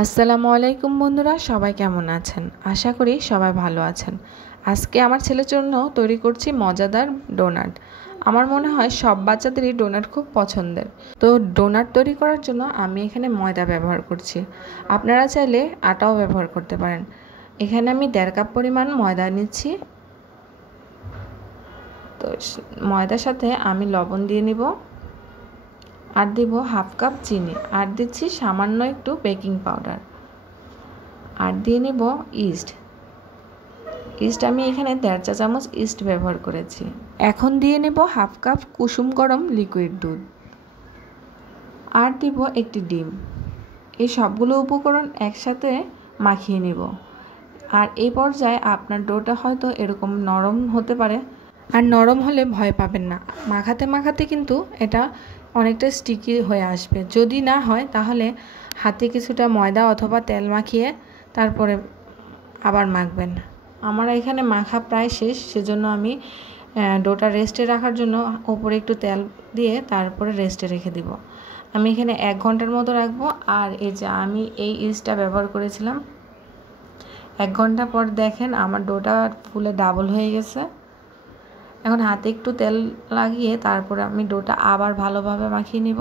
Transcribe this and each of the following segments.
আসসালামু আলাইকুম বন্ধুরা, সবাই কেমন আছেন? আশা করি সবাই ভালো আছেন। আজকে আমার ছেলের জন্য তৈরি করছি মজাদার ডোনাট। আমার মনে হয় সব বাচ্চাদেরই ডোনাট খুব পছন্দের। তো ডোনাট তৈরি করার জন্য আমি এখানে ময়দা ব্যবহার করছি। আপনারা চাইলে আটাও ব্যবহার করতে পারেন। এখানে আমি 1.5 কাপ পরিমাণ ময়দা নিচ্ছি। তো ময়দার সাথে আমি লবণ দিয়ে নিব, আর দিব 1/2 কাপ চিনি, আর দিচ্ছি সামান্য একটু বেকিং পাউডার, আর দিয়ে নেব ইস্ট আমি এখানে 1.5 চা চামচ ইস্ট ব্যবহার করেছি। এখন দিয়ে নেব 1/2 কাপ কুসুম গরম লিকুইড দুধ, আর দিব একটি ডিম। এই সবগুলো উপকরণ একসাথে মাখিয়ে নেব। আর এই পর্যায়ে আপনার ডোটা হয়তো এরকম নরম হতে পারে, আর নরম হলে ভয় পাবেন না। মাখাতে মাখাতে কিন্তু এটা অনেকটা স্টিকি হয়ে আসবে। যদি না হয় তাহলে হাতে কিছুটা ময়দা অথবা তেল মাখিয়ে তারপরে আবার মাখবেন। আমার এখানে মাখা প্রায় শেষ, সেজন্য আমি ডোটা রেস্টে রাখার জন্য উপরে একটু তেল দিয়ে তারপরে রেস্টে রেখে দিব। আমি এখানে 1 ঘন্টার মতো রাখবো। আর এই যে আমি এই ইস্টটা ব্যবহার করেছিলাম। 1 ঘন্টা পর দেখেন আমার ডোটা ফুলে ডাবল হয়ে গেছে। এখন হাতে একটু তেল লাগিয়ে তারপরে আমি ডোটা আবার ভালোভাবে মাখিয়ে নিব।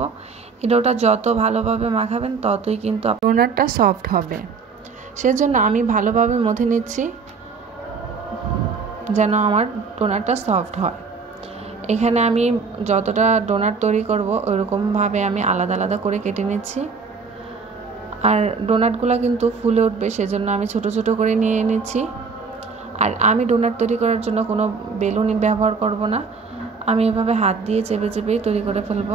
এই ডোটা যত ভালোভাবে মাখাবেন ততই কিন্তু ডোনাটটা সফট হবে। সেজন্য আমি ভালোভাবে মথে নিচ্ছি যেন আমার ডোনাটটা সফট হয়। এখানে আমি যতটা ডোনাট তৈরি করব ওইরকমভাবে আমি আলাদা আলাদা করে কেটে নিচ্ছি। আর ডোনাটগুলো কিন্তু ফুলে উঠবে, সেজন্য আমি ছোট ছোট করে নিয়ে নিচ্ছি। আর আমি ডোনাট তৈরি করার জন্য কোনো বেলুন ব্যবহার করব না, আমি এভাবে হাত দিয়ে চেপে চেপেই তৈরি করে ফেলব।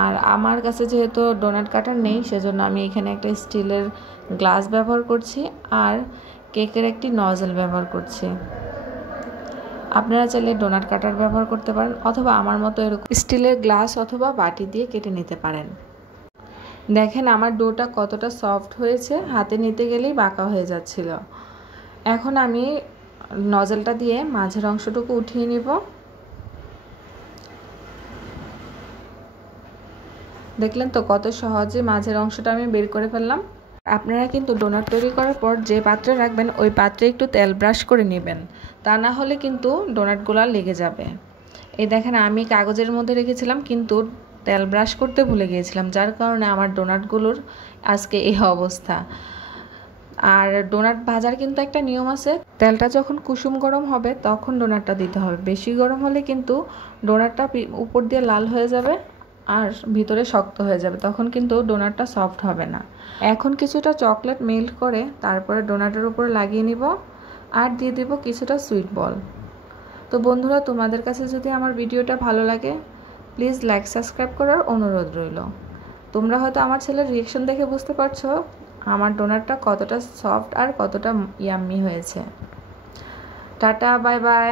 আর আমার কাছে যেহেতু ডোনাট কাটার নেই, সেজন্য আমি এখানে একটা স্টিলের গ্লাস ব্যবহার করছি, আর কেকের একটি নজল ব্যবহার করছি। আপনারা চাইলে ডোনাট কাটার ব্যবহার করতে পারেন, অথবা আমার মতো এরকম স্টিলের গ্লাস অথবা বাটি দিয়ে কেটে নিতে পারেন। দেখেন আমার ডোটা কতটা সফট হয়েছে, হাতে নিতে গেলেই বাঁকা হয়ে যাচ্ছিল। এখন আমি নজলটা দিয়ে মাঝের অংশটুকু উঠিয়ে নিব। দেখলেন তো কত সহজে মাঝের অংশটা আমি বের করে ফেললাম। আপনারা কিন্তু ডোনাট তৈরি করার পর যে পাত্রে রাখবেন ওই পাত্রে একটু তেল ব্রাশ করে নেবেন, তা না হলে কিন্তু ডোনাটগুলো লেগে যাবে। এই দেখেন আমি কাগজের মধ্যে রেখেছিলাম কিন্তু তেল ব্রাশ করতে ভুলে গিয়েছিলাম, যার কারণে আমার ডোনাটগুলোর আজকে এই অবস্থা। আর ডোনাট ভাজার কিন্তু একটা নিয়ম আছে, তেলটা যখন কুসুম গরম হবে তখন ডোনাটটা দিতে হবে। বেশি গরম হলে কিন্তু ডোনাটটা উপর দিয়ে লাল হয়ে যাবে আর ভিতরে শক্ত হয়ে যাবে, তখন কিন্তু ডোনাটটা সফট হবে না। এখন কিছুটা চকলেট মেল্ট করে তারপরে ডোনাটের উপরে লাগিয়ে নিব, আর দিয়ে দিব কিছুটা সুইট বল। তো বন্ধুরা, তোমাদের কাছে যদি আমার ভিডিওটা ভালো লাগে প্লিজ লাইক সাবস্ক্রাইব করার অনুরোধ রইল। তোমরা হয়তো আমার ছেলের রিঅ্যাকশন দেখে বুঝতে পারছো আমার ডোনাটটা কতটা সফট আর কতটা ইয়াম্মি হয়েছে। Tata, bye bye.